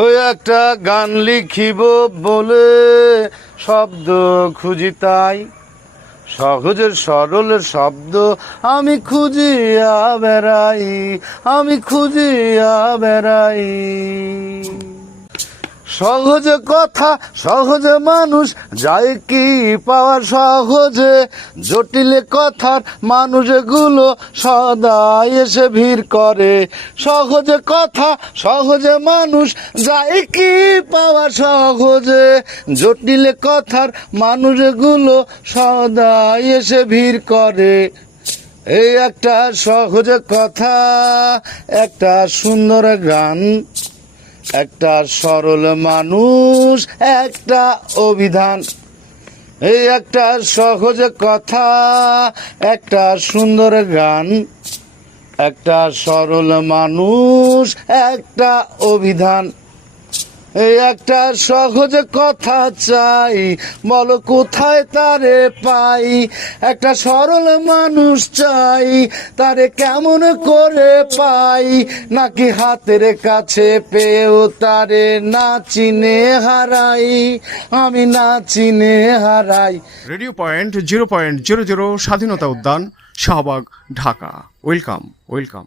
ওই একটা গান লিখিব বলে শব্দ খুঁজি তাই। সহজের সরলের শব্দ আমি খুঁজিয়া বেড়াই, আমি খুঁজিয়া বেড়াই। সহজে কথা, সহজে মানুষ, যায় কি পাওয়া সহজে? জটিলে কথার মানুষগুলো সদাই এসে ভিড় করে। সহজে কথা, সহজে মানুষ, যায় কি পাওয়া সহজে? জটিলে কথার মানুষগুলো সদাই এসে ভিড় করে। এই একটা সহজে কথা, একটা সুন্দর গান। একটা সরল মানুষ, একটা অভিধান। এই একটা সহজ কথা, একটা সুন্দর গান। একটা সরল মানুষ, একটা অভিধান। এই একটা সহজ কথা চাই, বলো কোথায় তারে পাই? একটা সরল মানুষ চাই, তারে কেমন করে পাই? নাকি হাতের কাছে পেয়েও তারে না চিনে হারাই? আমি না চিনে হারাই। Radio point zero point zero zero Swadhinata Udyan, Shahbag, Dhaka. Welcome welcome.